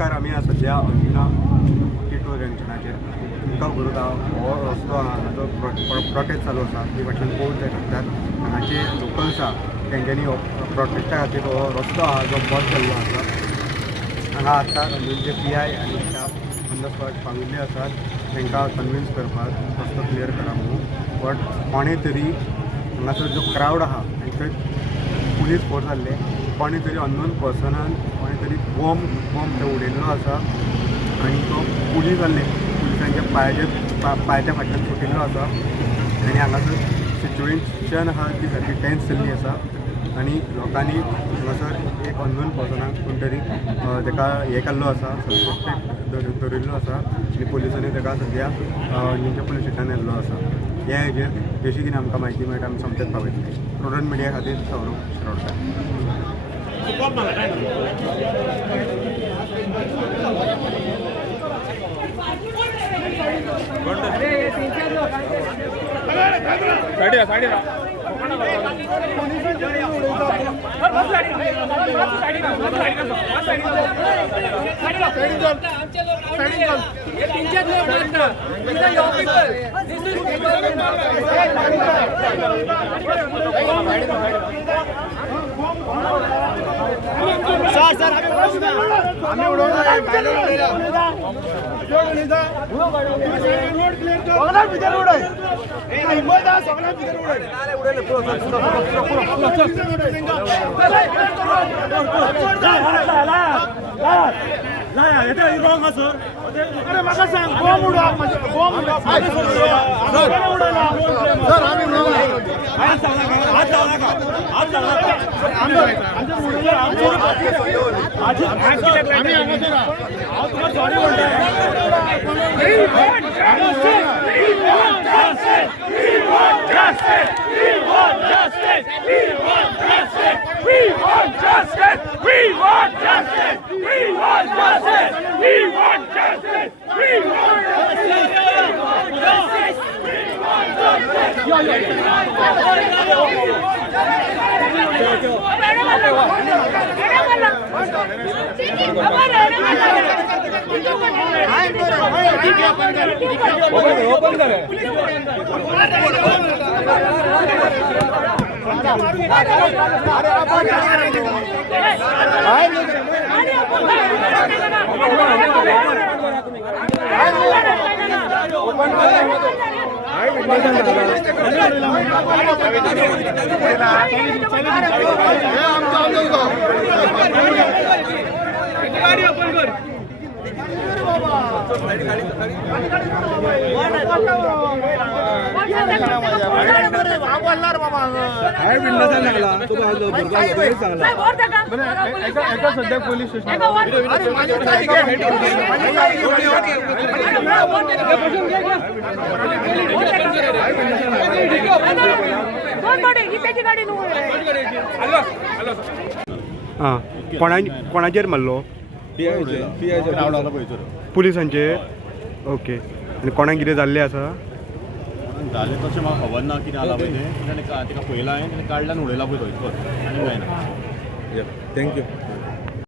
नमस्कार. आम्ही आज सध्या अंजुना टिटो जंक्शनाचेर तुमकां करूता हो रस्तो आहा हाजो प्रोटेस्ट चालू आसा. ती फाटल्यान पळोवंक शकतात. हांगाचे लोकल्स आहा तेंच्यांनी प्रोटेस्टा खातीर हो रस्तो आहा जो बंद केल्लो आसा. हांगा आतां अंजुनचे PI आनी स्टाफ ऑन द स्पॉट पाविल्ले आसात तांकां कन्विन्स करपाक रस्तो क्लियर करा म्हणून. बट कोणें तरी हांगासर जो क्रावड आहा आनी थंय पुलीस फोर्स जाल्ले कोणें तरी अननोन पर्सनान कोणें तरी बॉम्ब थंय उडयल्लो आसा आनी तो पुलीस जाल्ले पुलिसांच्या पांयाच्या फाटल्यान फुटिल्लो आसा. आनी हांगासर सिच्युएशन आहा ती सारकी टेन्स जाल्ली आसा आनी लोकांनी हांगासर एक अननोन पर्सनाक कोण तरी ताका हें केल्लो आसा सस्पेक्ट धरिल्लो आसा आनी पुलिसांनी ताका सद्या निंच्या पुलीस स्टेशनान व्हेल्लो आसा. ह्या हेजेर जशी कितें आमकां म्हायती मेळटा आमी समतेच पावयतले. प्रोडंट मिडिया खातीर सौरभ शिरोडकर. सर आम्ही उडवणार आहे अरे म्हाका सांग बॉम्ब उडोवप बॉम्ब उडोवप सर आम्ही ओपन करे सध्या पोलीस स्टेशन कोणाचेर मारलो? पुलिसांचेर. ओके. आनी कोणाक कितें जाल्लें आसा? जालें तशें म्हाका खबर ना कितें जालां पळय तें ताका पयलां हांवें ताणें काडला आनी उडयला पळय तो इतकोच आनी जायना. थँक्यू.